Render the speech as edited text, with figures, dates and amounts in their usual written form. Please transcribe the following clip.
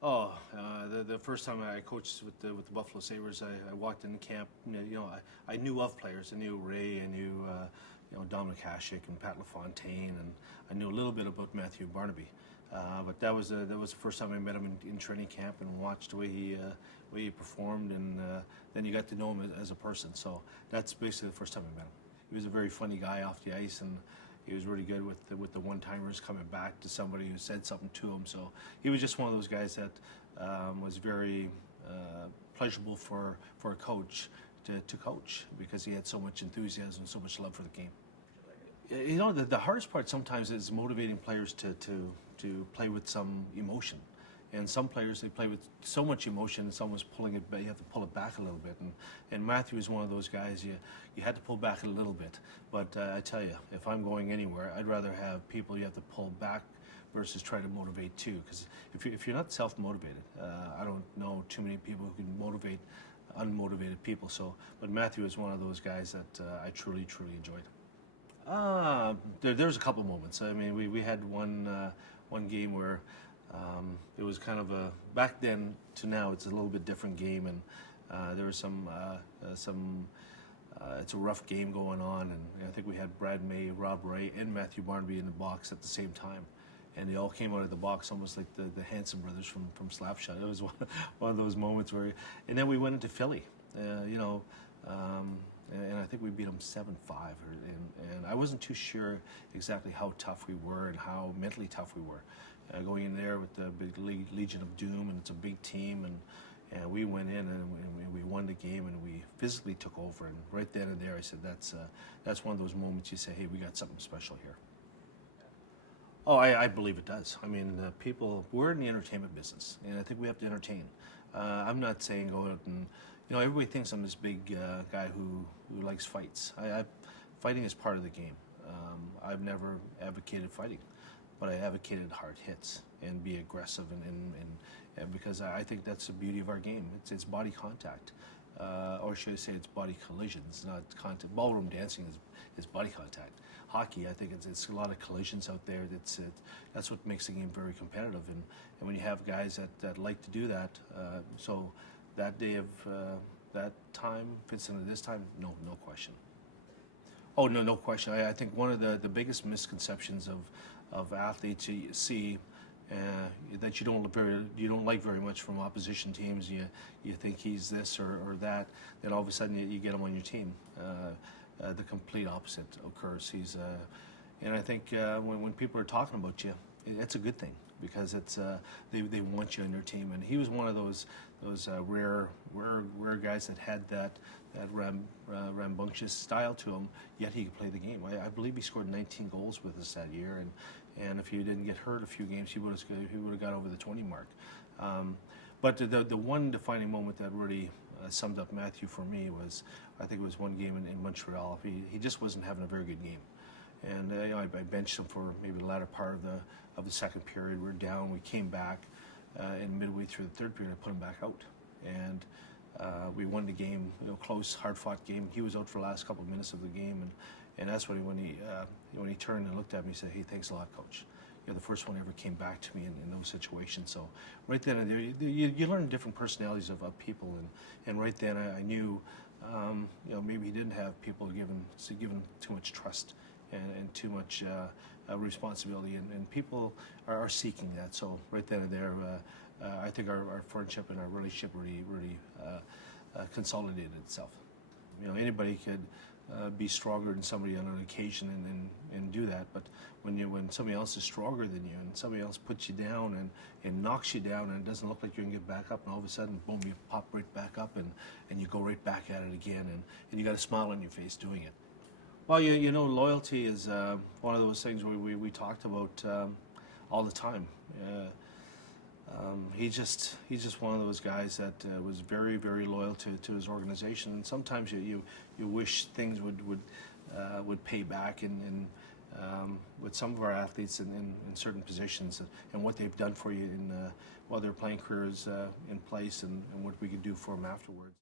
The first time I coached with the Buffalo Sabres, I walked in camp. I knew of players. I knew Ray. I knew Dominic Hasek and Pat LaFontaine, and I knew a little bit about Matthew Barnaby. But that was the first time I met him in training camp and watched the way he performed, and then you got to know him as a person. So that's basically the first time I met him. He was a very funny guy off the ice, and he was really good with the one-timers coming back to somebody who said something to him. So he was just one of those guys that was very pleasurable for a coach to coach, because he had so much enthusiasm, so much love for the game. The hardest part sometimes is motivating players to play with some emotion. And some players, they play with so much emotion, and someone's pulling it back. You have to pull it back a little bit. And Matthew is one of those guys. You had to pull back a little bit. But I tell you, if I'm going anywhere, I'd rather have people you have to pull back versus try to motivate too. Because if you're not self-motivated, I don't know too many people who can motivate unmotivated people. But Matthew is one of those guys that I truly enjoyed. There's a couple moments. I mean, we had one game where it was kind of back then to now, it's a little bit different game, and there was some it's a rough game going on, and I think we had Brad May, Rob Ray, and Matthew Barnaby in the box at the same time. And they all came out of the box almost like the Hanson brothers from Slapshot. It was one of those moments where, and then we went into Philly, and I think we beat them 7-5, and I wasn't too sure exactly how tough we were and how mentally tough we were. Going in there with the big Legion of Doom, and it's a big team, and we went in and we won the game, and we physically took over. And right then and there, I said, that's one of those moments you say, hey, we got something special here. Oh, I believe it does. I mean, we're in the entertainment business, and I think we have to entertain. I'm not saying go out and, everybody thinks I'm this big guy who likes fights. Fighting is part of the game. I've never advocated fighting, but I advocated hard hits and be aggressive, and because I think that's the beauty of our game. It's body contact, or should I say, it's body collisions, not contact. Ballroom dancing is body contact. Hockey, I think it's a lot of collisions out there. That's what makes the game very competitive, and when you have guys that like to do that, so that day of that time fits into this time, no question. Oh, no question. I think one of the biggest misconceptions of athletes you see that you don't like very much from opposition teams. You think he's this or that, then all of a sudden you get him on your team. The complete opposite occurs. And I think when people are talking about you, it's a good thing, because they want you on their team. And he was one of those rare guys that had that rambunctious style to him, yet he could play the game. I believe he scored 19 goals with us that year, and if he didn't get hurt a few games, he would have got over the 20 mark. But the one defining moment that really summed up Matthew for me was, I think it was one game in Montreal. He just wasn't having a very good game, and I benched him for maybe the latter part of the second period. We were down, we came back, and midway through the third period, I put him back out, and we won the game. Close, hard-fought game. He was out for the last couple of minutes of the game, and that's when he turned and looked at me and said, "Hey, thanks a lot, coach. You're the first one ever came back to me in those situations." So right then and there, you learn different personalities of people, and right then I knew, maybe he didn't have people given too much trust and too much responsibility, and people are seeking that. So right then and there, I think our friendship and our relationship really consolidated itself. Anybody could be stronger than somebody on an occasion and do that, but when somebody else is stronger than you and somebody else puts you down and knocks you down, and it doesn't look like you're gonna get back up, and all of a sudden, boom, you pop right back up, and you go right back at it again, and you got a smile on your face doing it. Well, loyalty is one of those things we talked about all the time. He's just one of those guys that was very loyal to his organization, and sometimes you wish things would pay back, and with some of our athletes in certain positions, and what they've done for you while their playing careers in place, and what we could do for them afterwards.